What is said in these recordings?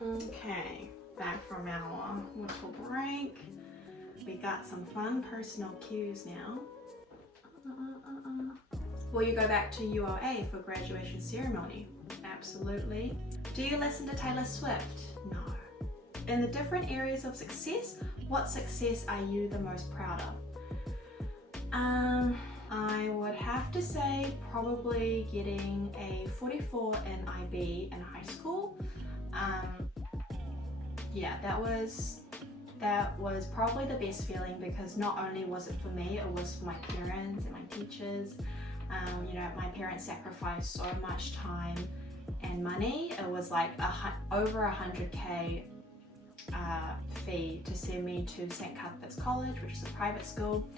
Okay, back from our little break. We got some fun personal cues now. Will you go back to UOA for graduation ceremony? Absolutely. Do you listen to Taylor Swift? No. In the different areas of success, what success are you the most proud of? I would have to say probably getting a 44 in IB in high school. Yeah, that was probably the best feeling, because not only was it for me, it was for my parents and my teachers. You know, my parents sacrificed so much time and money. It was like over 100K fee to send me to St. Cuthbert's College, which is a private school,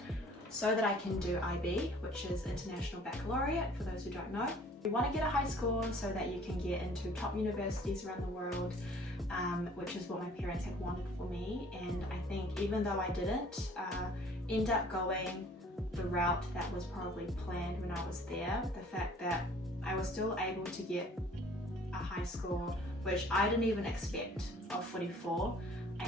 so that I can do IB, which is International Baccalaureate, for those who don't know. You want to get a high score so that you can get into top universities around the world, which is what my parents had wanted for me. And I think even though I didn't end up going the route that was probably planned when I was there, the fact that I was still able to get a high score, which I didn't even expect, of 44, I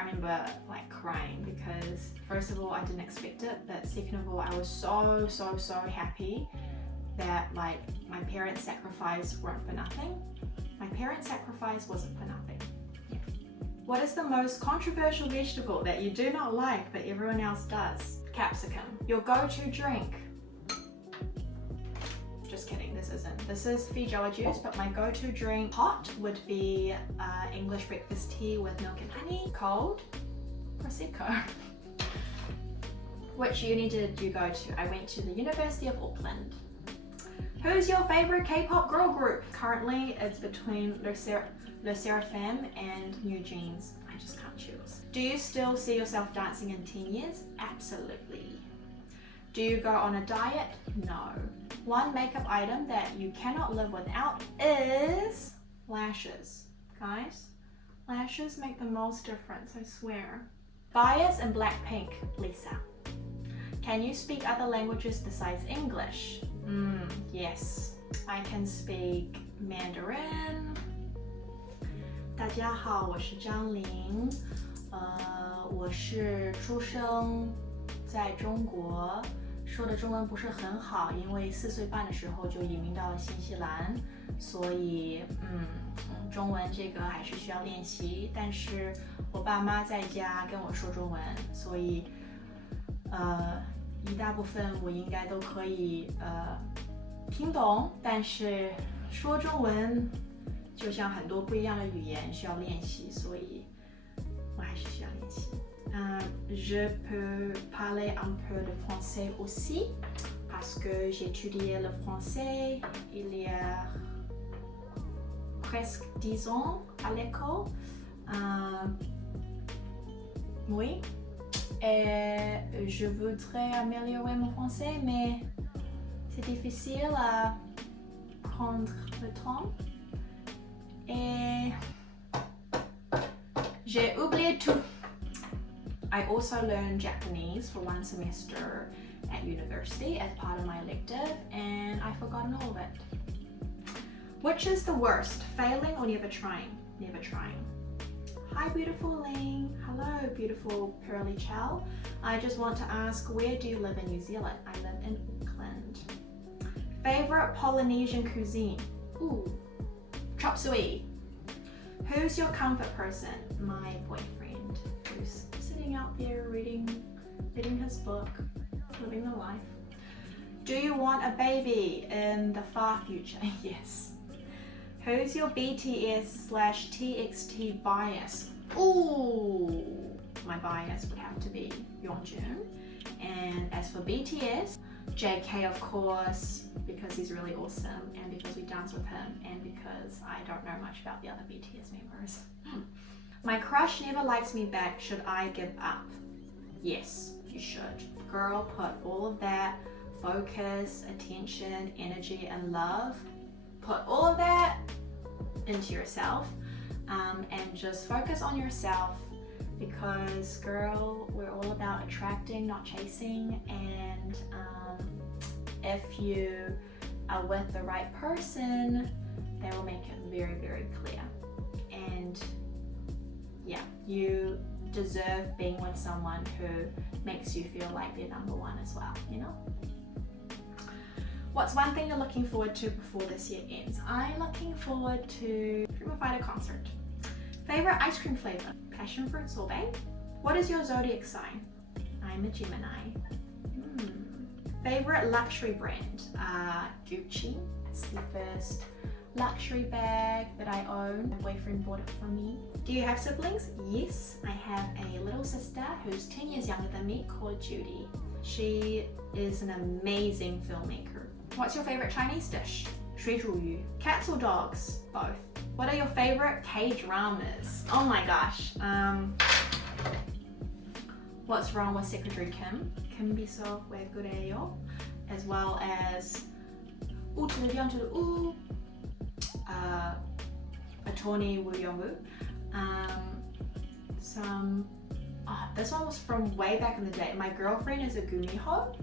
remember like crying, because first of all I didn't expect it, but second of all I was so happy that like my parents' sacrifice weren't for nothing. My parents' sacrifice wasn't for nothing. Yeah. What is the most controversial vegetable that you do not like but everyone else does? Capsicum. Your go-to drink? Just kidding, this isn't. This is feijoa juice, but my go-to drink hot would be English breakfast tea with milk and honey. Cold, Prosecco. Which uni did you go to? I went to the University of Auckland. Who's your favorite K-pop girl group? Currently, it's between Le Seraphim and New Jeans. I just can't choose. Do you still see yourself dancing in 10 years? Absolutely. Do you go on a diet? No. One makeup item that you cannot live without is lashes. Guys, lashes make the most difference, I swear. Bias in Blackpink, Lisa. Can you speak other languages besides English? Yes, I can speak Mandarin. 大家好，我是张玲。我是出生在中国，说的中文不是很好，因为4岁半的时候就移民到了新西兰，所以中文这个还是需要练习。但是我爸妈在家跟我说中文，所以一大部分我应该都可以听懂，但是说中文就像很多不一样的语言需要练习，所以我还是需要练习。Je peux parler un peu de français aussi parce que j'ai étudié le français il y a presque 10 ans à l'école. Oui. Et je voudrais améliorer mon français, mais c'est difficile à prendre le temps. Et j'ai oublié tout. I also learned Japanese for 1 semester at university as part of my elective, and I've forgotten all of it. Which is the worst, failing or never trying? Never trying. Hi beautiful Ling. Hello beautiful Pearly Chow. I just want to ask, where do you live in New Zealand? I live in Auckland. Favorite Polynesian cuisine? Ooh, chop suey. Who's your comfort person? My boyfriend, who's sitting out there reading his book, living the life. Do you want a baby in the far future? Yes. Who's your BTS/TXT bias? Ooh, my bias would have to be Yeonjun. And as for BTS, JK of course, because he's really awesome, and because we dance with him, and because I don't know much about the other BTS members. My crush never likes me back. Should I give up? Yes, you should. Girl, put all of that focus, attention, energy, and love, put all of that into yourself, and just focus on yourself, because girl, we're all about attracting, not chasing. And if you are with the right person, they will make it very, very clear. And yeah, you deserve being with someone who makes you feel like they're number one as well, you know? What's one thing you're looking forward to before this year ends? I'm looking forward to Freedom Fighter concert. Favorite ice cream flavor? Passion fruit sorbet. What is your zodiac sign? I'm a Gemini. Favorite luxury brand? Gucci. It's the first luxury bag that I own. My boyfriend bought it for me. Do you have siblings? Yes, I have a little sister who's 10 years younger than me called Judy. She is an amazing filmmaker. What's your favorite Chinese dish? 水煮鱼. Cats or dogs? Both. What are your favorite K-dramas? Oh my gosh. What's Wrong with Secretary Kim? Kim Biso we Gureo. As well as Attorney Woo Young-woo. This one was from way back in the day. My Girlfriend is a Gumiho.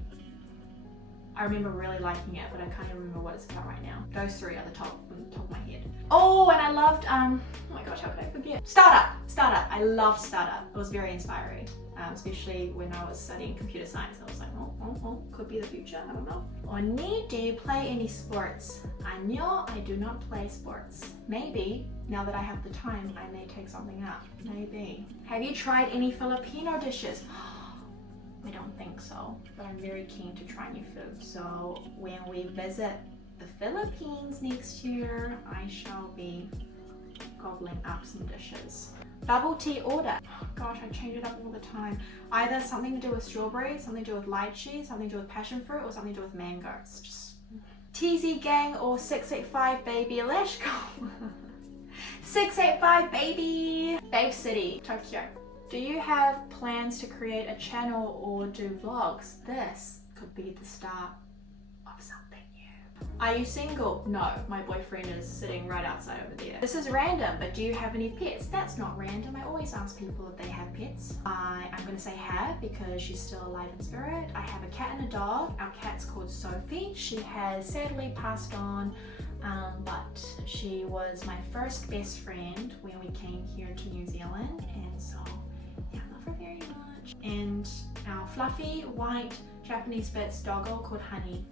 I remember really liking it, but I can't even remember what it's about right now. Those three are on the top of my head. Oh, and I loved, oh my gosh, how could I forget? Startup. I loved Startup. It was very inspiring, especially when I was studying computer science. I was like, could be the future, I don't know. Oni, do you play any sports? Anyo, I do not play sports. Maybe, now that I have the time, I may take something up. Maybe. Have you tried any Filipino dishes? I don't think so, but I'm very keen to try new food. So when we visit the Philippines next year, I shall be gobbling up some dishes. Bubble tea order. Oh gosh, I change it up all the time. Either something to do with strawberry, something to do with lychee, something to do with passion fruit, or something to do with mango. It's just TZ Gang or 685 baby. Let's go. 685 baby. Babe City, Tokyo. Do you have plans to create a channel or do vlogs? This could be the start of something new. Are you single? No, my boyfriend is sitting right outside over there. This is random, but do you have any pets? That's not random. I always ask people if they have pets. I'm gonna say have because she's still alive in spirit. I have a cat and a dog. Our cat's called Sophie. She has sadly passed on, but she was my first best friend when we came here to New Zealand, and so yeah, I love her very much. And our fluffy white Japanese Spitz doggo called Honey.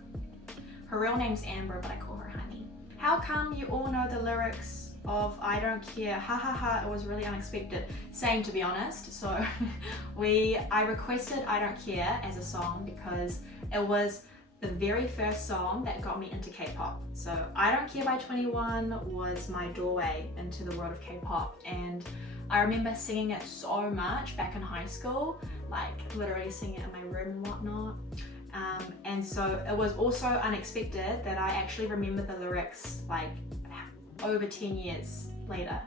Her real name's Amber, but I call her Honey. How come you all know the lyrics of I Don't Care? Ha ha ha, it was really unexpected. Same, to be honest. So I requested I Don't Care as a song because it was the very first song that got me into K-pop. So I Don't Care by 21 was my doorway into the world of K-pop, and I remember singing it so much back in high school, like literally singing it in my room and whatnot. And so it was also unexpected that I actually remember the lyrics like over 10 years later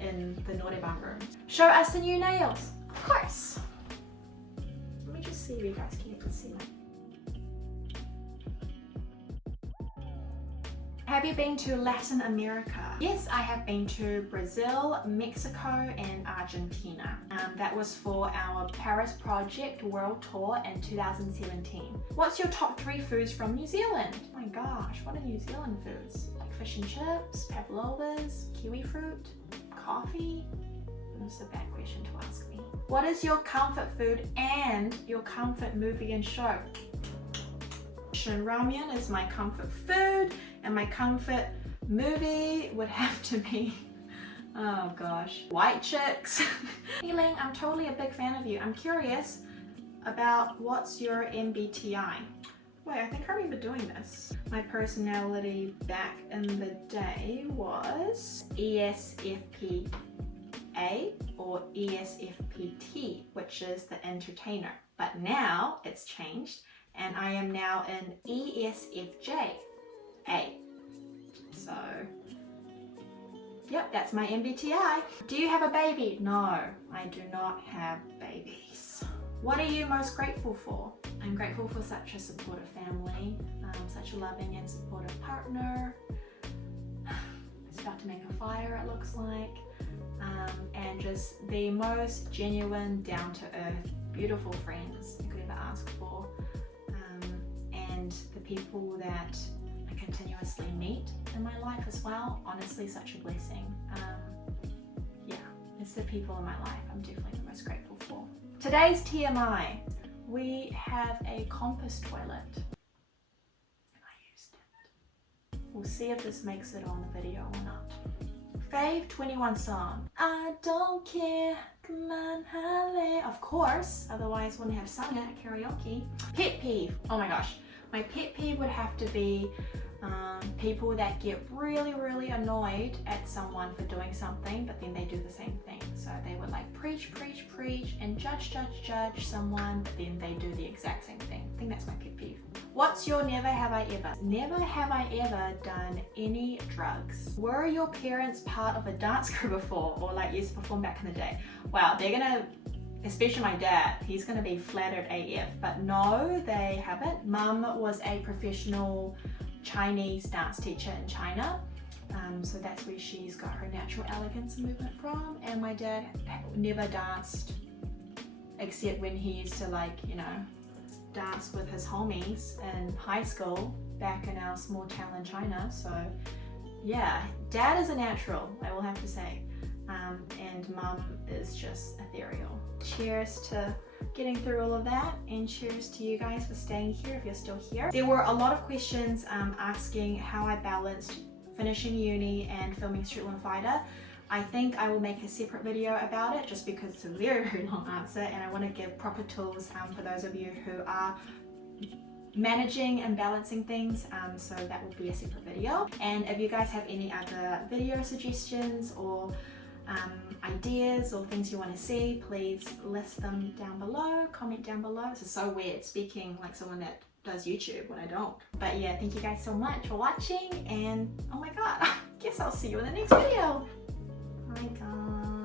in the Norebang room. Show us the new nails. Of course. Let me just see if you guys can even see them. Have you been to Latin America? Yes, I have been to Brazil, Mexico, and Argentina. That was for our Paris Project World Tour in 2017. What's your top 3 foods from New Zealand? Oh my gosh, what are New Zealand foods? Like fish and chips, pavlovas, kiwi fruit, coffee? That's a bad question to ask me. What is your comfort food and your comfort movie and show? Shin ramen is my comfort food, and my comfort movie would have to be, oh gosh, White Chicks. Hey Ling, I'm totally a big fan of you. I'm curious about what's your MBTI? Wait, I think I remember doing this. My personality back in the day was ESFPA or ESFPT, which is the entertainer. But now it's changed, and I am now an ESFJ. So, yep, that's my MBTI. Do you have a baby? No, I do not have babies. What are you most grateful for? I'm grateful for such a supportive family, such a loving and supportive partner. It's about to make a fire, it looks like. And just the most genuine, down-to-earth, beautiful friends I could ever ask for. And the people that I continuously meet in my life as well. Honestly, such a blessing. Yeah, friends, the people in my life, I'm definitely the most grateful for. Today's TMI, we have a compass toilet. I used it. We'll see if this makes it on the video or not. Fave 21 song. I don't care, come on, Halle. Of course, otherwise wouldn't have sung it at karaoke. Pet peeve. Oh my gosh. My pet peeve would have to be people that get really annoyed at someone for doing something, but then they do the same thing. So they would like preach and judge someone, but then they do the exact same thing. I think that's my pet peeve. What's your never have I ever? Never have I ever done any drugs. Were your parents part of a dance crew before, or like used to perform back in the day? Wow, they're gonna, especially my dad, he's gonna be flattered AF, but no, they haven't. Mum was a professional Chinese dance teacher in China, so that's where she's got her natural elegance and movement from. And my dad never danced except when he used to, like, you know, dance with his homies in high school back in our small town in China. So yeah, dad is a natural, I will have to say, and mum is just ethereal. Cheers to getting through all of that, and cheers to you guys for staying here if you're still here. There were a lot of questions asking how I balanced finishing uni and filming Street One Fighter. I think I will make a separate video about it just because it's a very long answer, and I want to give proper tools for those of you who are managing and balancing things, so that will be a separate video. And if you guys have any other video suggestions or ideas or things you want to see, please list them down below, comment down below. This is so weird speaking like someone that does YouTube when I don't. But yeah, thank you guys so much for watching, and oh my god, I guess I'll see you in the next video. Bye guys.